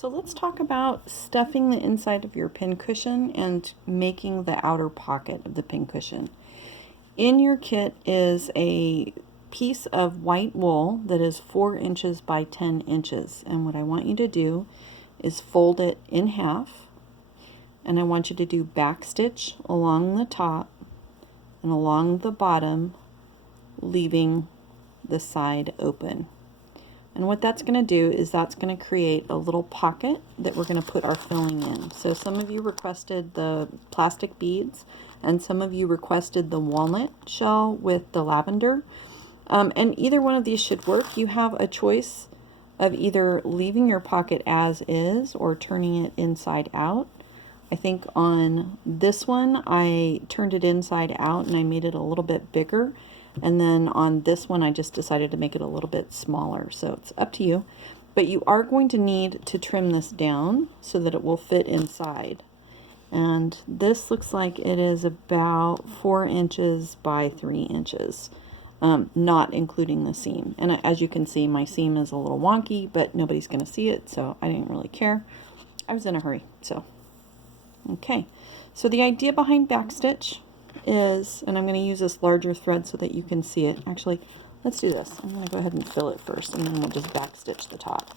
So let's talk about stuffing the inside of your pincushion and making the outer pocket of the pincushion. In your kit is a piece of white wool that is 4 inches by 10 inches. And what I want you to do is fold it in half. And I want you to do back stitch along the top and along the bottom, leaving the side open. And what that's going to do is that's going to create a little pocket that we're going to put our filling in. So some of you requested the plastic beads, and some of you requested the walnut shell with the lavender. And either one of these should work. You have a choice of either leaving your pocket as is or turning it inside out. I think on this one I turned it inside out and I made it a little bit bigger. And then on this one, I just decided to make it a little bit smaller. So it's up to you. But you are going to need to trim this down so that it will fit inside. And this looks like it is about 4 inches by 3 inches, not including the seam. And as you can see, my seam is a little wonky, but nobody's going to see it, so I didn't really care. I was in a hurry, so. Okay, so the idea behind backstitch is, and I'm going to use this larger thread so that you can see it. Actually, let's do this. I'm going to go ahead and fill it first, and then we'll just backstitch the top.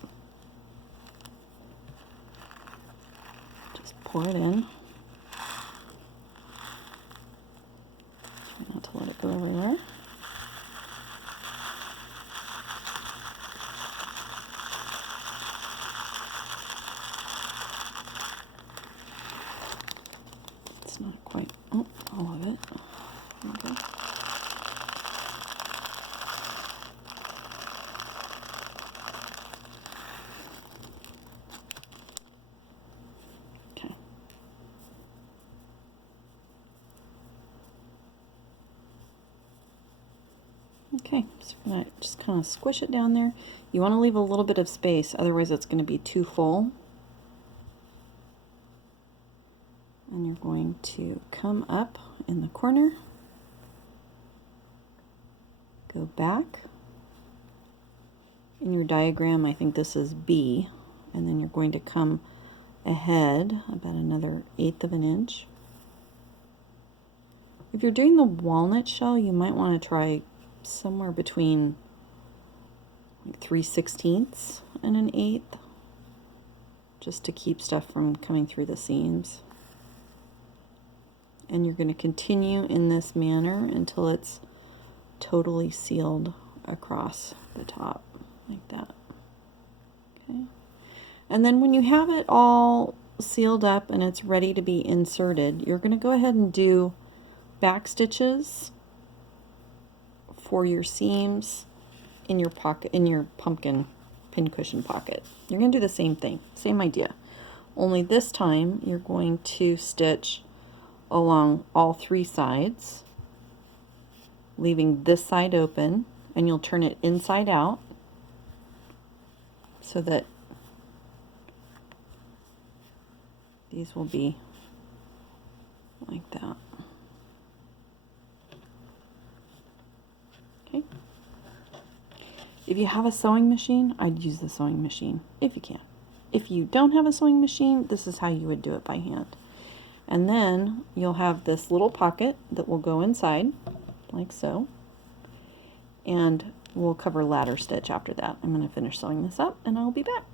Just pour it in. Try not to let it go everywhere. It's not quite, oh, all of it. There we go. Okay. Okay, so we're going to just kind of squish it down there. You want to leave a little bit of space, otherwise it's going to be too full. And you're going to come up in the corner, go back. In your diagram, I think this is B, and then you're going to come ahead about another 1/8 of an inch. If you're doing the walnut shell, you might want to try somewhere between like 3/16 and an 1/8, just to keep stuff from coming through the seams. And you're going to continue in this manner until it's totally sealed across the top, like that. Okay. And then when you have it all sealed up and it's ready to be inserted, you're going to go ahead and do back stitches for your seams in your pocket, in your pumpkin pincushion pocket. You're going to do the same thing, same idea. Only this time you're going to stitch along all 3 sides, leaving this side open, and you'll turn it inside out so that these will be like that. Okay. If you have a sewing machine, I'd use the sewing machine if you can. If you don't have a sewing machine, this is how you would do it by hand. And then you'll have this little pocket that will go inside, like so. And we'll cover ladder stitch after that. I'm going to finish sewing this up and I'll be back.